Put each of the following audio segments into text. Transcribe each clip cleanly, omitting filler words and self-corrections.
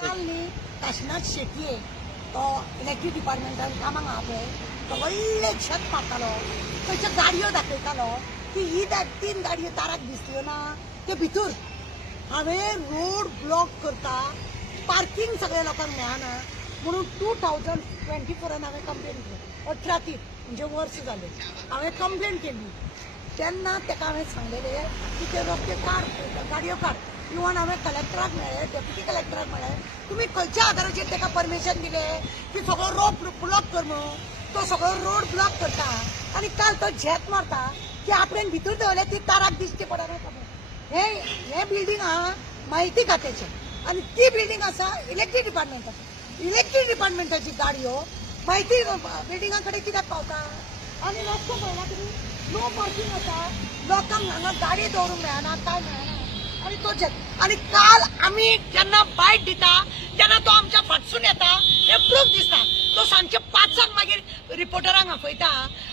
काल न्ही काशीनाथ शेटये तो इलेक्ट्रीक डिपार्टमेंटान कामाक आहा पळय तो व्हडले छत मारतालो थंयच्यो गाडयो दाखयतालो की ही 3 गाडयो ताराक दिसल्यो ना ते भितर हांवें रोड ब्लॉक करता पार्किंग सगळ्या लोकांक मेळना म्हणून 2024 हांवें कंप्लेन केली 18 म्हणजे वर्स जालें हांवें कंप्लेन केली तेन्ना ताका हांवें सांगलेलें की ते रस्ते काड गाडयो काड इवन हांवें कलेक्टराक मेळ्ळें डेप्युटी कलेक्टराक मेळ्ळें तुमी खंयच्या आदाराचेर ताका परमिशन दिलें की सगळो रोड ब्लॉक कर म्हणून तो सगळो रोड ब्लॉक करता आनी काल तो झेत मारता की आपणें भितर दवरले ती ताराक दिश्टी पडना हे बिल्डींग आहा म्हायती खात्याचें आनी ती बिल्डींग आसा इलेक्ट्रीक डिपार्टमेंटाची गाडयो म्हायती बिल्डिंगा कडेन कित्याक पावता आनी रस्तो पळयना तुमी नो पार्किंग आसा लोकांक हांगा गाडी दवरूंक मेळना काय मेळना आणि तो झेत आणि काल आम्ही जेन्ना बायट दिता तेन्ना तो आमच्या फाटसून येता हे प्रूफ दिसता तो सांजचे 5 मागीर रिपोर्टरांक आपयता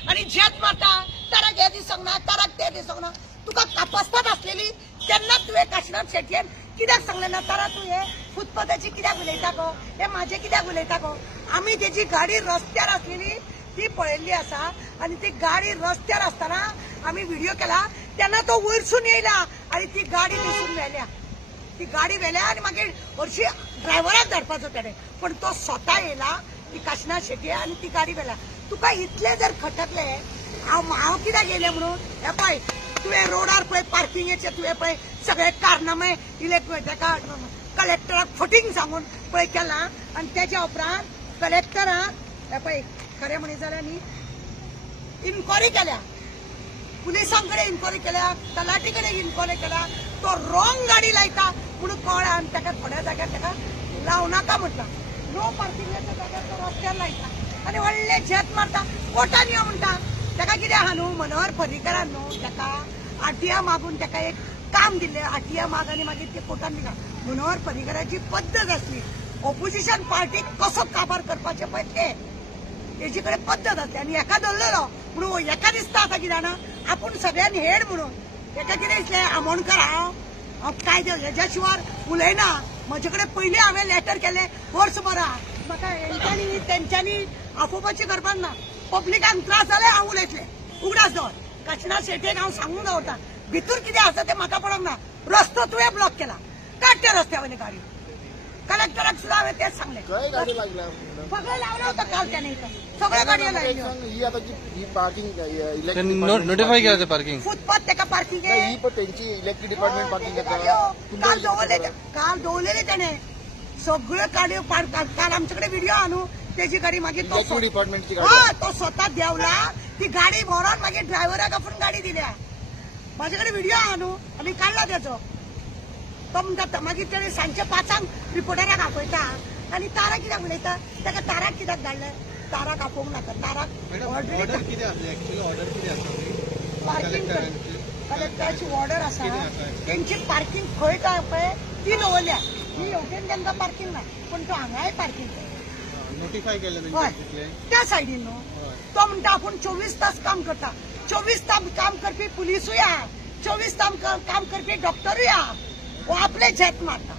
आणि झेत मारता ताराक हे दिसोंक ना ताराक ते दिसोंक ना तुका कापासतात आसलेली तेन्ना तुवें काशीनाथ शेटयेन कित्याक सांगलें ना तारा तूं हे फुटपाथाची कित्याक उलयता गो हे म्हाजे कित्याक उलयता गो आमी तेजी गाडी रस्त्यार आसलेली ती पळयल्ली आसा आणि ती गाडी रस्त्यार आसतना आम्ही व्हिडिओ केला तेन्ना तो वयरसून येयला आणि ती गाडी दिसून व्हेल्या ती गाडी व्हेल्या आणि मागीर हरशी ड्रायव्हराक धाडपाचो तेणे पण तो स्वता येयला ती काशीनाथ शेटये आणि ती गाडी व्हेल्या तुका इतले जर खटकले हांव कित्याक येयलें म्हणून हे पळय तुवें रोडार पळय पार्किंगेचे तुवें पळय सगळे कारनामे ताका कलेक्टराक फटींग सांगून पळय केला आणि तेच्या उपरांत कलेक्टराक हे पळय खरें म्हणत जाल्यार न्ही इन्क्वायरी केल्या पुलिसांकडे इन्क्वायरी केल्या तलाठी कडेन इन्क्वायरी केल्या तो रॉंग गाडी लायता म्हणून कळ्ळें आनी ताका थोड्या जाग्यार ताका लावं नाका म्हटलां नो पार्किंगाच्या जाग्यार तो रस्त्यार लायता आनी व्हडले झेत मारता कोर्टान यो म्हणटा ताका कितें आहा न्हू मनोहर पर्रीकरान न्हू ताका आरटीआ मागून ताका एक काम दिल्लें आरटीआ माग आनी मागीर ते कोर्टान दिला मनोहर पर्रीकराची पद्दत आसली ऑपोजिशन पार्टीक कसो काबार करपाचें पळय ते तेजे कडेन पद्दत आसली आनी हेका धरलेलो म्हणून हेका दिसता आतां कितें जाणा आपूण सगळ्यांनी हेड म्हणून तेका कितें दिसलें आमोणकर हांव कायदे हेज्या शिवार उलयना म्हजे कडेन पयलीं हांवें लेटर केलें वर्सभर म्हाका हेंच्यांनी तेंच्यांनी आपोवपाची गरज ना पब्लिकांक त्रास जाले हांव उलयतलें उगडास दवर काशीनाथ शेटयेक हांव सांगून दवरता भितर कितें आसा तें म्हाका पडोंक ना रस्तो तुवें ब्लॉक केला काड त्या रस्त्या वयली गाडी कलेक्टराक सुद्धा हांवें तेच सांगलें सगळें लावलं होतं काल त्याने सगळ्या गाडयो लायल्यो नोटिफाय केलं पार्किंग फुटपाथ ताका पार्किंग ही पण त्यांची इलेक्ट्रिक डिपार्टमेंट पार्किंग काल दवरलेले त्याने सगळ्यो गाडयो काल आमच्याकडे व्हिडिओ आणू त्याची गाडी मागीर डिपार्टमेंटची तो स्वतः देवला ती गाडी व्हरोन मागीर ड्रायव्हराक आपूण गाडी दिल्या माझ्या कडेन व्हिडिओ आणू आमी काडला त्याचो तो म्हणटा मागीर तेणे सांजचे 5 रिपोर्टराक आपयता आनी तारा कित्याक उलयता ताका ताराक कित्याक धाडले ताराक आपोवंक नाका ताराक पार्किंग कलेक्टराची ऑर्डर आसा तेंची पार्किंग खंय काय पळय ती दवरल्या ही हेवटेन तेंका पार्किंग ना पण तो हांगाय पार्किंग नोटिफाय केलं त्या सायडीन न्हू तो म्हणटा आपूण 24 तास काम करता 24 तास काम करपी पुलिसूय आहा 24 तास काम करपी डॉक्टरूय आहा वो आपले झेत मारता